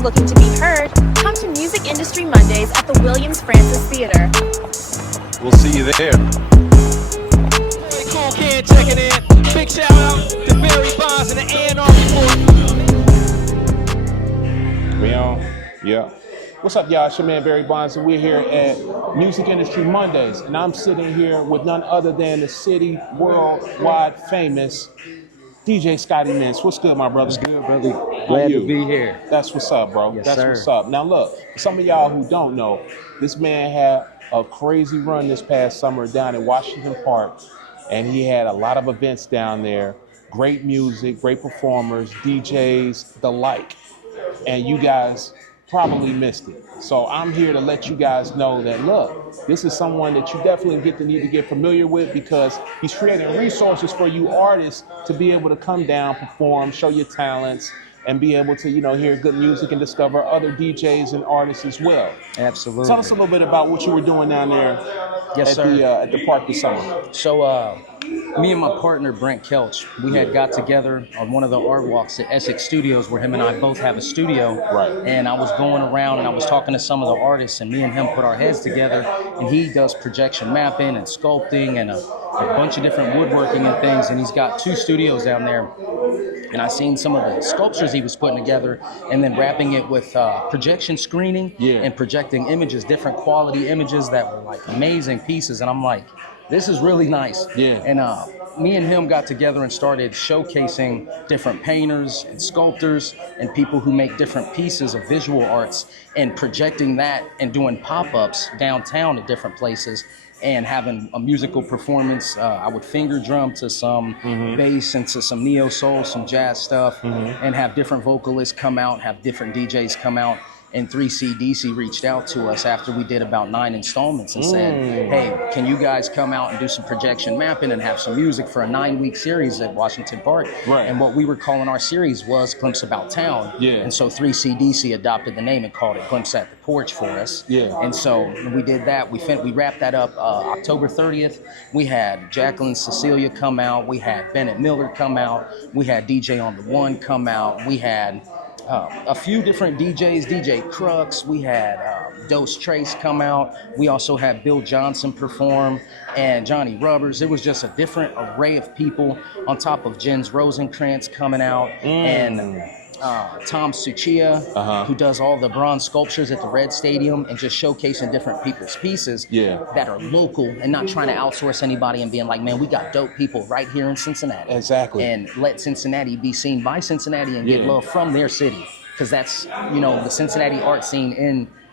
artists looking to be heard, come to Music Industry Mondays at the Williams Francis Theater. We'll see you there. Cool kid checking in. Big shout out to BBondz and the A&R Report. We on? Yeah. What's up, y'all? It's your man, BBondz, and we're here at Music Industry Mondays, and I'm sitting here with none other than the city worldwide famous DJ SCOTTEE MINTZ. What's good, my brother? What's good, brother? Glad to be here. That's what's up, bro. Yes, That's sir. what's up. Now, look, some of y'all who don't know, this man had a crazy run this past summer down in Washington Park, and he had a lot of events down there. Great music, great performers, DJs, the like. And you guys probably missed it. So I'm here to let you guys know that, look, this is someone that you definitely need to get familiar with, because he's creating resources for you artists to be able to come down, perform, show your talents, and be able to, you know, hear good music and discover other DJs and artists as well. Absolutely. Tell us a little bit about what you were doing down there at the park this summer. So me and my partner, Brent Kelch, we had got together on one of the art walks at Essex Studios, where him and I both have a studio. Right. And I was going around and I was talking to some of the artists, and me and him put our heads together, and he does projection mapping and sculpting and a bunch of different woodworking and things, and he's got 2 studios down there. And I seen some of the sculptures he was putting together, and then wrapping it with projection screening and projecting images, different quality images that were like amazing pieces. And I'm like, this is really nice. Yeah. And me and him got together and started showcasing different painters and sculptors and people who make different pieces of visual arts, and projecting that and doing pop-ups downtown at different places, and having a musical performance. I would finger drum to some bass and to some neo soul, some jazz stuff, and have different vocalists come out, have different DJs come out. And 3CDC reached out to us after we did about 9 installments and said, hey, can you guys come out and do some projection mapping and have some music for a 9-week series at Washington Park? Right. And what we were calling our series was Glimpse About Town. Yeah. And so 3CDC adopted the name and called it Glimpse at the Porch for us. Yeah. And so we did that. We wrapped that up October 30th. We had Jacqueline Cecilia come out. We had Bennett Miller come out. We had DJ on the One come out. We had a few different DJs, DJ Crux. We had Dose Trace come out. We also had Bill Johnson perform, and Johnny Rubbers. It was just a different array of people, on top of Jens Rosenkrantz coming out, and Tom Suchia, who does all the bronze sculptures at the Red Stadium, and just showcasing different people's pieces that are local and not trying to outsource anybody, and being like, man, we got dope people right here in Cincinnati. Exactly. And let Cincinnati be seen by Cincinnati and get love from their city. Because that's, you know, the Cincinnati art scene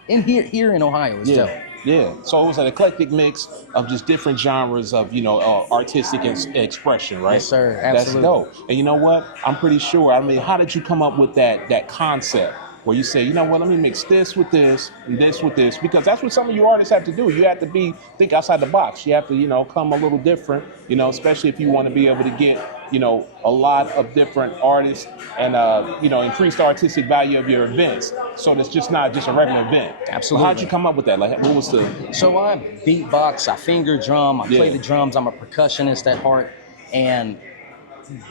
in here in Ohio is dope. Yeah, so it was an eclectic mix of just different genres of, you know, artistic expression, right? Yes, sir. Absolutely. That's dope. And you know what? I'm pretty sure, I mean, how did you come up with that concept where you say, you know what, let me mix this with this and this with this? Because that's what some of you artists have to do. You have to think outside the box. You have to, you know, come a little different, you know, especially if you want to be able to get, you know, a lot of different artists and, you know, increase the artistic value of your events. So it's just not just a regular event. Absolutely. Well, how'd you come up with that? Like, what was the... So I beatbox, I finger drum, I play the drums, I'm a percussionist at heart, and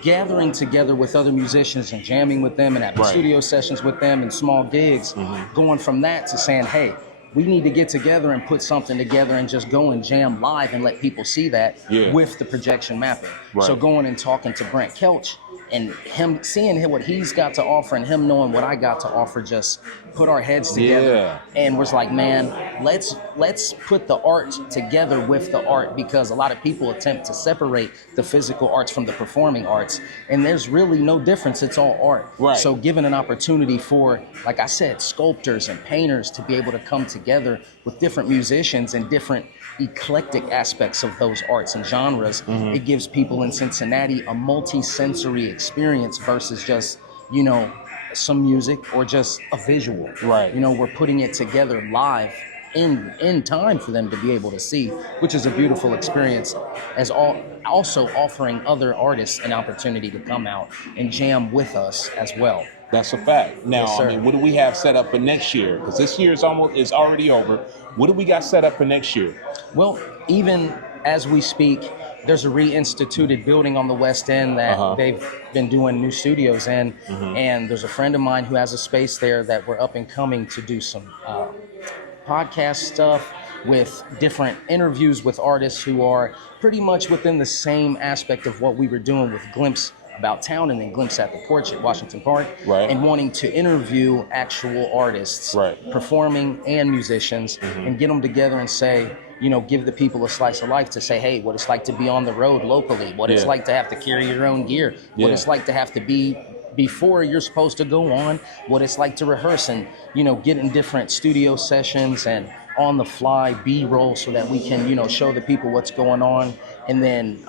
gathering together with other musicians and jamming with them and having studio sessions with them and small gigs, going from that to saying, hey, we need to get together and put something together and just go and jam live and let people see that with the projection mapping. Right. So going and talking to Brent Kelch, and him seeing what he's got to offer and him knowing what I got to offer, just put our heads together and was like, man, let's put the art together with the art, because a lot of people attempt to separate the physical arts from the performing arts, and there's really no difference. It's all art. Right. So giving an opportunity for, like I said, sculptors and painters to be able to come together with different musicians and different eclectic aspects of those arts and genres, it gives people in Cincinnati a multi-sensory experience versus just, you know, some music or just a visual. Right. You know, we're putting it together live in time for them to be able to see, which is a beautiful experience, as also offering other artists an opportunity to come out and jam with us as well. That's a fact. Now, Yes, sir. I mean, what do we have set up for next year? Because this year is already over. What do we got set up for next year? Well, even as we speak, there's a reinstituted building on the West End that they've been doing new studios in, and there's a friend of mine who has a space there that we're up and coming to do some podcast stuff with different interviews with artists who are pretty much within the same aspect of what we were doing with Glimpse About Town and then Glimpse at the Porch at Washington Park, and wanting to interview actual artists, performing and musicians, and get them together and say, you know, give the people a slice of life to say, hey, what it's like to be on the road locally, what it's like to have to carry your own gear, what it's like to have to be before you're supposed to go on, what it's like to rehearse and, you know, get in different studio sessions and on the fly B-roll so that we can, you know, show the people what's going on, and then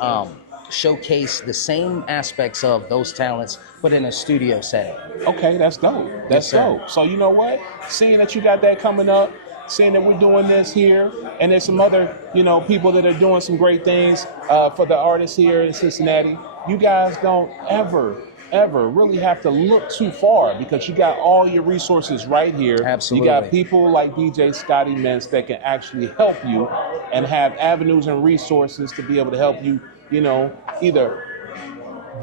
showcase the same aspects of those talents, but in a studio setting. Okay, that's dope. That's dope. So you know what? Seeing that you got that coming up, seeing that we're doing this here, and there's some other, you know, people that are doing some great things for the artists here in Cincinnati. You guys don't ever really have to look too far because you got all your resources right here. Absolutely. You got people like DJ Scottie Mintz that can actually help you and have avenues and resources to be able to help you, you know, either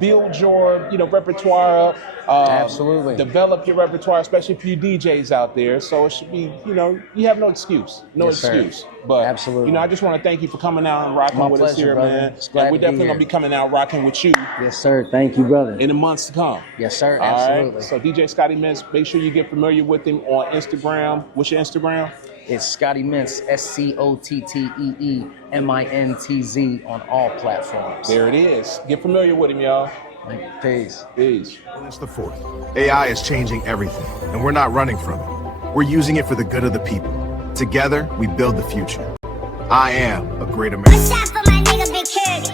build your, you know, repertoire up, Absolutely. develop your repertoire, especially for you DJs out there. So it should be, you know, you have no excuse, Sir. But absolutely, you know, I just want to thank you for coming out and rocking with us here, brother. man. And we're definitely gonna be coming out rocking with you. Yes, sir. Thank you, brother. In the months to come. Yes, sir. All Absolutely. right. So DJ Scottie Mintz, make sure you get familiar with him on Instagram. What's your Instagram? It's Scottie Mintz, SCOTTEEMINTZ on all platforms. There it is. Get familiar with him, y'all. Peace. Peace. It's the fourth. AI is changing everything, and we're not running from it. We're using it for the good of the people. Together, we build the future. I am a great American. One shot for my nigga, big kid.